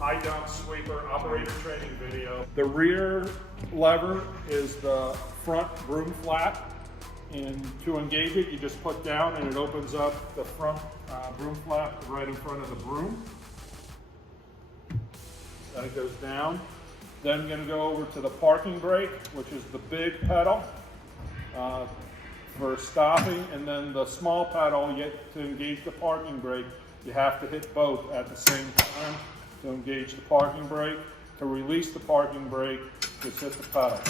high dump sweeper operator training video. The rear lever is the front broom flap, and to engage it, you just put down and it opens up the front broom flap right in front of the broom. Then it goes down. Then I'm going to go over to the parking brake, which is the big pedal for stopping, and then the small pedal. To engage the parking brake, you have to hit both at the same time to engage the parking brake. To release the parking brake, just hit the pedal.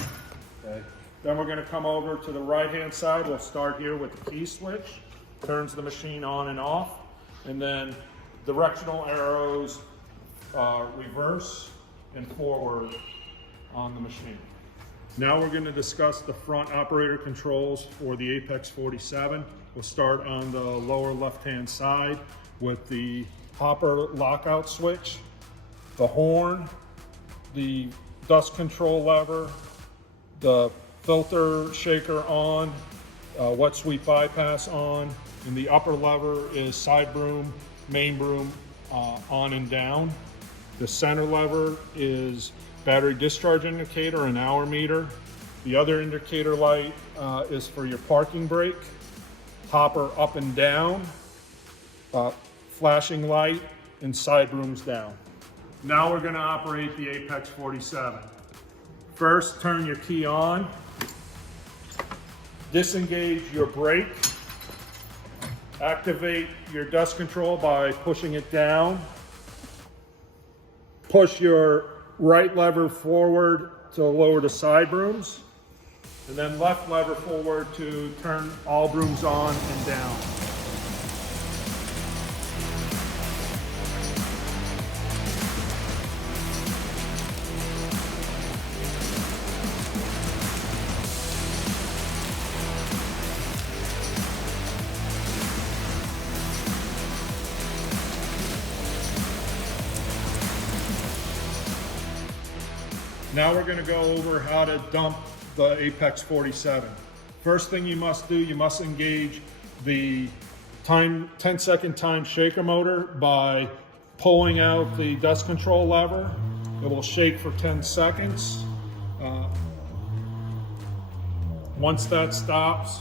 Okay. Then we're going to come over to the right-hand side. We'll start here with the key switch. Turns the machine on and off, and then directional arrows reverse and forward on the machine. Now we're going to discuss the front operator controls for the Apex 47. We'll start on the lower left-hand side with the hopper lockout switch, the horn, the dust control lever, the filter shaker on, wet sweep bypass on, and the upper lever is side broom, main broom on and down. The center lever is battery discharge indicator and hour meter. The other indicator light is for your parking brake, hopper up and down, flashing light, and side brooms down. Now we're going to operate the Apex 47. First, turn your key on. Disengage your brake. Activate your dust control by pushing it down. Push your right lever forward to lower the side brooms, and then left lever forward to turn all brooms on and down. Now we're going to go over how to dump the Apex 47. First thing you must do, you must engage the 10-second time shaker motor by pulling out the dust control lever. It will shake for 10 seconds. Once that stops,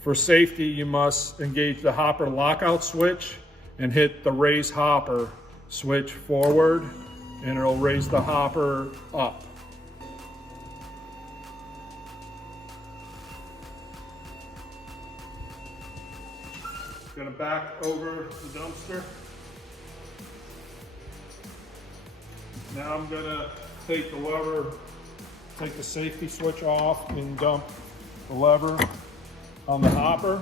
for safety, you must engage the hopper lockout switch and hit the raise hopper switch forward, and it'll raise the hopper up. Gonna back over the dumpster. Now I'm gonna take the safety switch off and dump the lever on the hopper.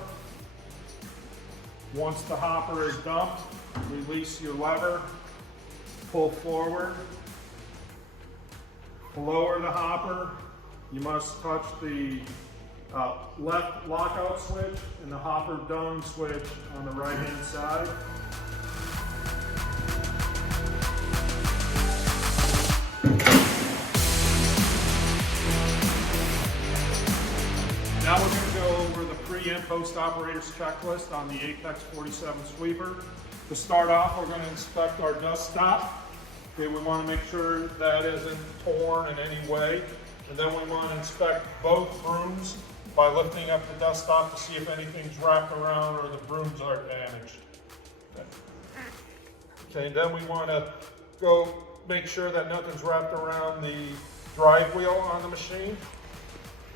Once the hopper is dumped, release your lever, pull forward. To lower the hopper, you must touch the left lockout switch and the hopper dome switch on the right-hand side. Now we're going to go over the pre and post operators checklist on the Apex 47 sweeper. To start off, we're going to inspect our dust stop. Okay, we want to make sure that isn't torn in any way. And then we want to inspect both brooms by lifting up the dust stop to see if anything's wrapped around or the brooms are damaged. Okay, then we want to go make sure that nothing's wrapped around the drive wheel on the machine.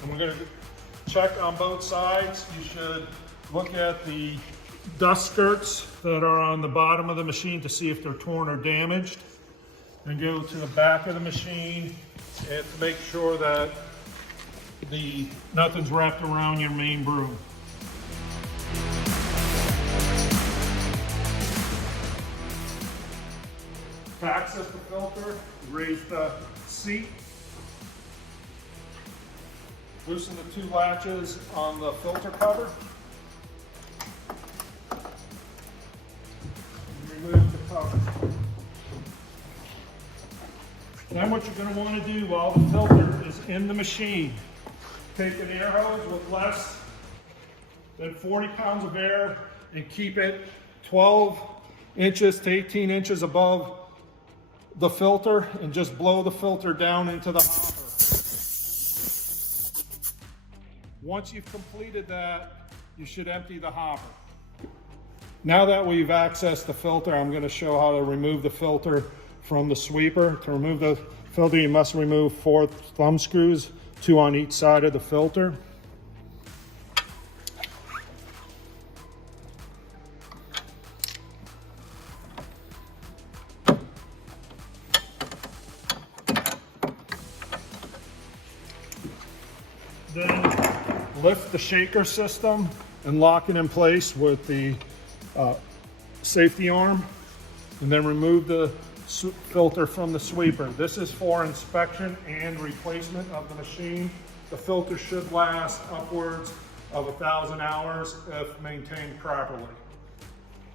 And we're going to check on both sides. You should look at the dust skirts that are on the bottom of the machine to see if they're torn or damaged. And go to the back of the machine and to make sure that nothing's wrapped around your main broom. To access the filter, raise the seat. Loosen the two latches on the filter cover. And remove the cover. Then what you're going to want to do while the filter is in the machine, take an air hose with less then 40 pounds of air, and keep it 12 inches to 18 inches above the filter, and just blow the filter down into the hopper. Once you've completed that, you should empty the hopper. Now that we've accessed the filter, I'm going to show how to remove the filter from the sweeper. To remove the filter, you must remove 4 thumb screws, 2 on each side of the filter. Then lift the shaker system and lock it in place with the safety arm, and then remove the filter from the sweeper. This is for inspection and replacement of the machine. The filter should last upwards of 1,000 hours if maintained properly.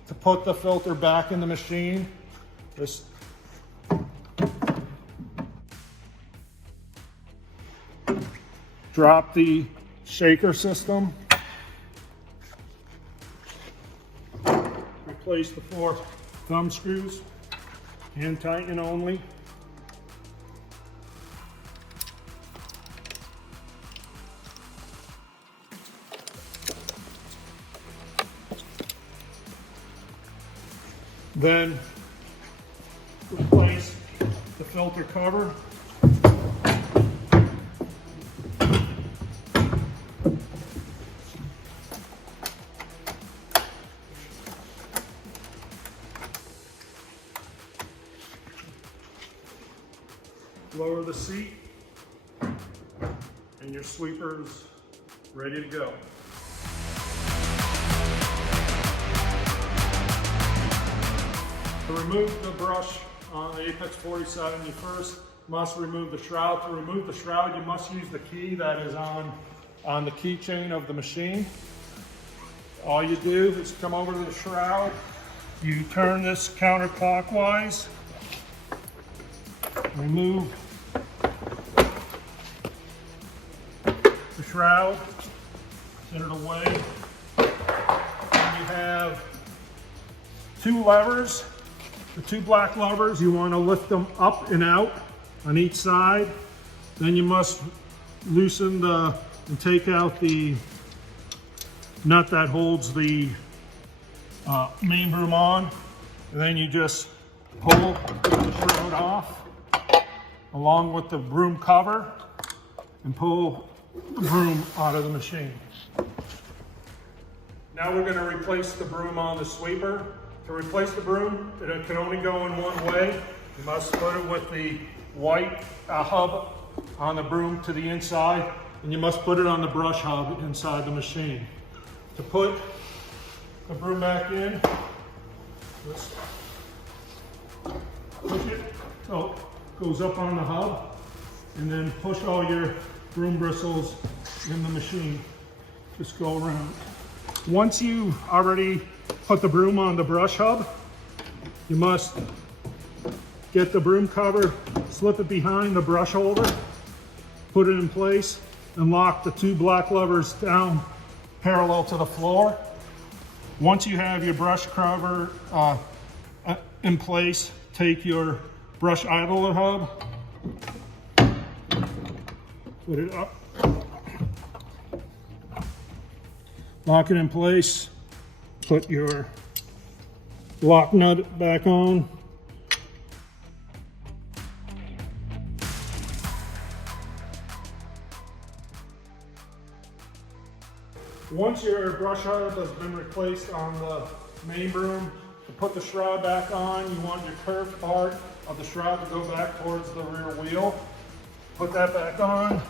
To put the filter back in the machine, just drop the shaker system, replace the 4 thumb screws, hand tighten only. Then replace the filter cover. Lower the seat, and your sweeper's ready to go. To remove the brush on the Apex 47, you first must remove the shroud. To remove the shroud, you must use the key that is on the keychain of the machine. All you do is come over to the shroud, you turn this counterclockwise, remove the shroud, set it away, and you have 2 levers. The 2 black levers, you want to lift them up and out on each side. Then you must loosen and take out the nut that holds the main broom on. And then you just pull the shroud off along with the broom cover and pull the broom out of the machine. Now we're going to replace the broom on the sweeper. To replace the broom, it can only go in one way. You must put it with the white hub on the broom to the inside, and you must put it on the brush hub inside the machine. To put the broom back in, just push it so it goes up on the hub, and then push all your broom bristles in the machine. Just go around. Once you already put the broom on the brush hub, you must get the broom cover, slip it behind the brush holder, put it in place, and lock the 2 black levers down parallel to the floor. Once you have your brush cover in place, take your brush idler hub, put it up, lock it in place, put your lock nut back on. Once your brush hub has been replaced on the main broom, to put the shroud back on, you want your curved part of the shroud to go back towards the rear wheel. Put that back on,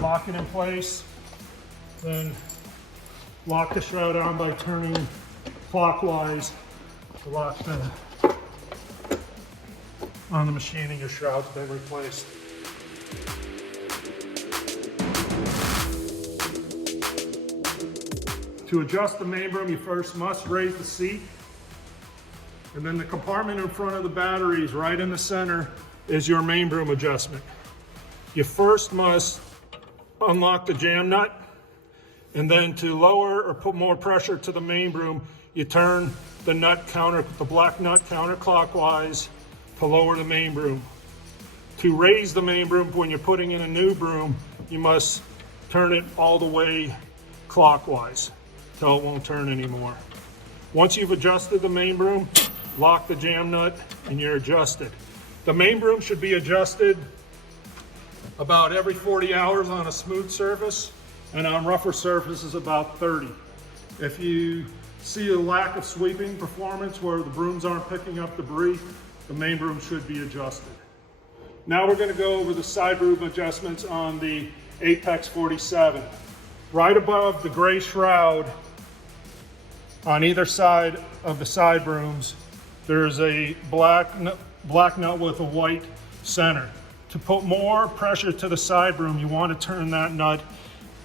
lock it in place, then lock the shroud on by turning clockwise to lock on the machine, and your shroud's been replaced. To adjust the main broom, you first must raise the seat, and then the compartment in front of the batteries right in the center is your main broom adjustment. You first must unlock the jam nut And then to lower or put more pressure to the main broom, you turn the black nut counterclockwise to lower the main broom. To raise the main broom when you're putting in a new broom, you must turn it all the way clockwise till it won't turn anymore. Once you've adjusted the main broom, lock the jam nut and you're adjusted. The main broom should be adjusted about every 40 hours on a smooth surface, and on rougher surfaces about 30. If you see a lack of sweeping performance where the brooms aren't picking up debris, the main broom should be adjusted. Now we're going to go over the side broom adjustments on the Apex 47. Right above the gray shroud on either side of the side brooms, there's a black nut with a white center. To put more pressure to the side broom, you want to turn that nut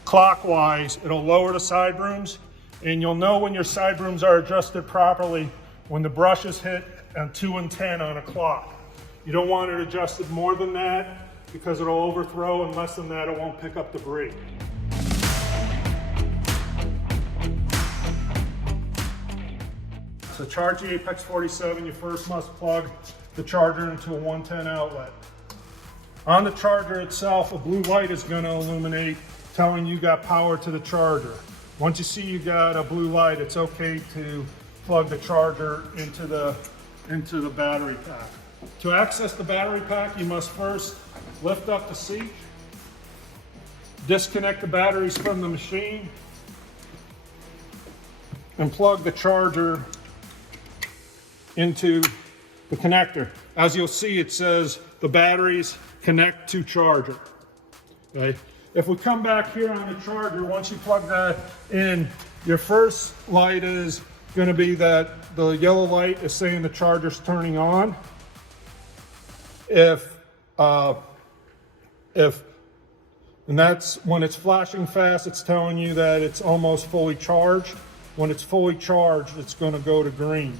clockwise. It'll lower the side brooms, and you'll know when your side brooms are adjusted properly when the brushes hit on 2 and 10 on a clock. You don't want it adjusted more than that because it'll overthrow, and less than that it won't pick up debris. To charge the Apex 47, you first must plug the charger into a 110 outlet. On the charger itself, a blue light is going to illuminate, telling you got power to the charger. Once you see you got a blue light, it's okay to plug the charger into the battery pack. To access the battery pack, you must first lift up the seat, disconnect the batteries from the machine, and plug the charger into the connector. As you'll see, it says the batteries connect to charger. Okay? If we come back here on the charger, once you plug that in, your first light is going to be that the yellow light is saying the charger's turning on. And that's when it's flashing fast, it's telling you that it's almost fully charged. When it's fully charged, it's going to go to green.